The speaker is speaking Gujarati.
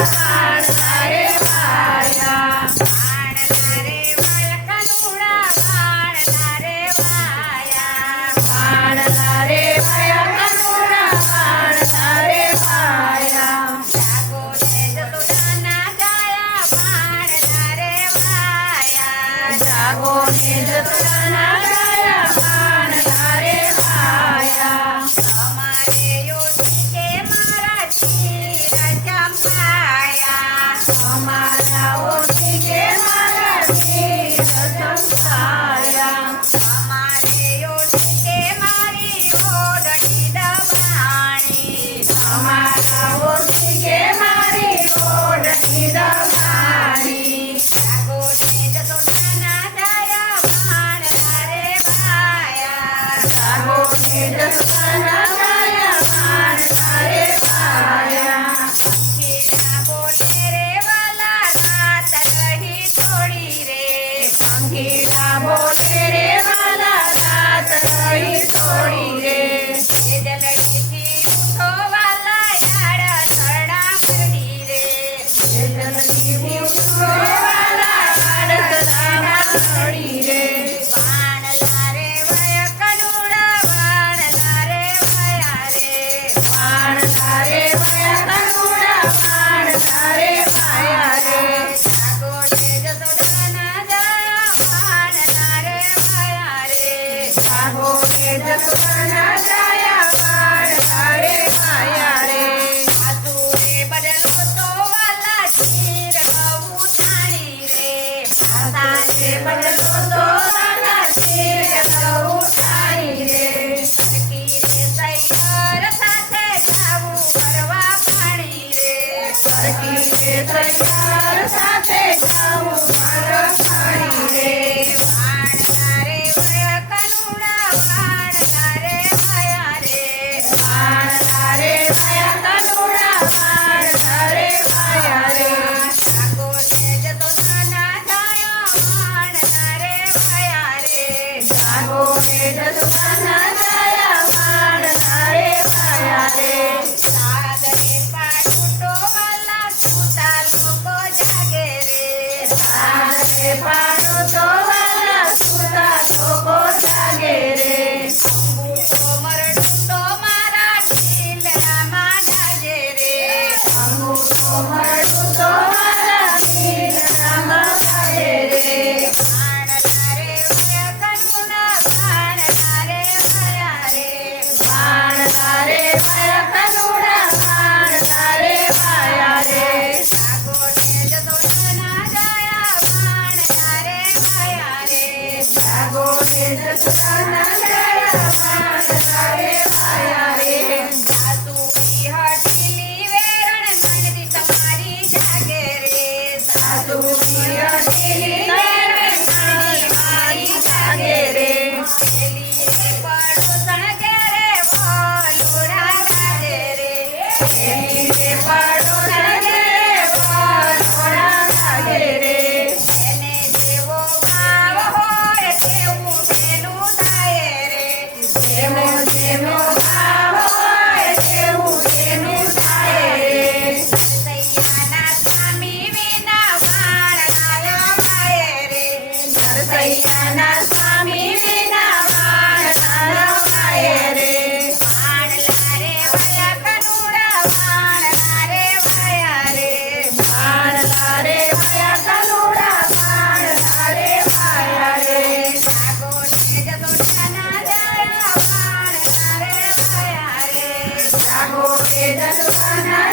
વાણના રે વાયા વાણના રે વાયા કનુડા વાણના રે વાયા વાણના રે વાયા કનુડા વાણના રે વાયા જાગો ને જસોદાના ગાયા વાણના રે વાયા જાગો ને જસોદાના ગાયા વાણના રે વાયા તમારે યોટી કે મારા ચીર ચંપાયા તમારા ઓટી કે મારા ચીર ચંપાયા તમારે યોટી કે મારી ઓઢણી દબાણી તમારા ઓટી કે મારી ઓઢણી દબાણી જાગો ને જસોદાના ગાયા વાણના રે વાયા જાગો ને જસોદાના ગાયા વાણના રે વાયા પંખીડા બોલે રે વાલા રાત રહી થોડી રે પંખીડા બોલે રે વાલા રાત રહી થોડી રે એ જલડીથી ઉઠો વાલા યાર સરડા કરડી રે એ જલડીથી ઉઠો વાલા યાર સરડા કરડી રે વાણલા રે વયા કનુડા વાણલા રે વયા રે વાણલા રે વયા કનુડા વાણલા રે વયા રે જાગો ને જસોદાના ગાયા વાણલા રે વયા રે જાગો ને જસોદાના ગાયા વાણલા રે વયા રે સાસુ રે બદલો તો વાલા ચીર ગવું થાળી રે સાસા રે બદલો તો વાલા ચીર ગવું થાળી રે સરકી રે સૈયર સાથે જાવું કરવા પાણી રે સરકી રે સૈયર સાથે જાવું કરવા પાણી રે વાણલા રે વયા કનુડા વાણલા રે વયા રે વાણલા રે વયા કનુડા વાણલા રે વયા રે જાગો ને જસોદાના ગાયા વાણલા રે વયા રે જાગો ને જસોદાના ગાયા વાણલા રે વયા રે સાદરે પાડુટો વાલા સૂતા લોકો જાગે રે સાદરે પાડુટો વાલા સૂતા લોકો જાગે રે અંગૂઠો મરડુટો મારા ઢીલડામાં ડાજે રે અંગૂઠો મરડુટો મારા ઢીલડામાં ડાજે રે વાણલા રે વયા કનુડા વાણલા રે વયા રે વાણલા રે વયા કનુડા વાણલા રે વયા રે જાગો ને જસોદાના ગાયા વાણલા રે વયા રે જાગો ને જસોદાના ગાયા વાણલા રે વયા રે સાસુની હઠીલી વેરણ નણદી તમારી જાગે રે સાસુની હઠીલી વેરણ નણદી મારી જાગે રે પેલી રે પડોસણ ઘેરે વલોડા ગાજે રે પેલી રે પડોસણ ઘેરે વલોડા ગાજે રે એને જેવો ભાવ હોય તેવું તેનું થાય રે જેવો જેવો ભાવ હોય તેવું તેનું થાય રે નરસૈયાના સ્વામી વિના વાણલા લવાય રે નરસૈયાના સ્વામી વિના વાણલા લવાય રે વાણલા રે વયા કનુડા વાણલા રે વયા રે વાણલા રે વયા કનુડા વાણલા રે વયા રે જાગો ને જસોદાના ગાયા વાણલા રે વયા રે જાગો ને જસોદાના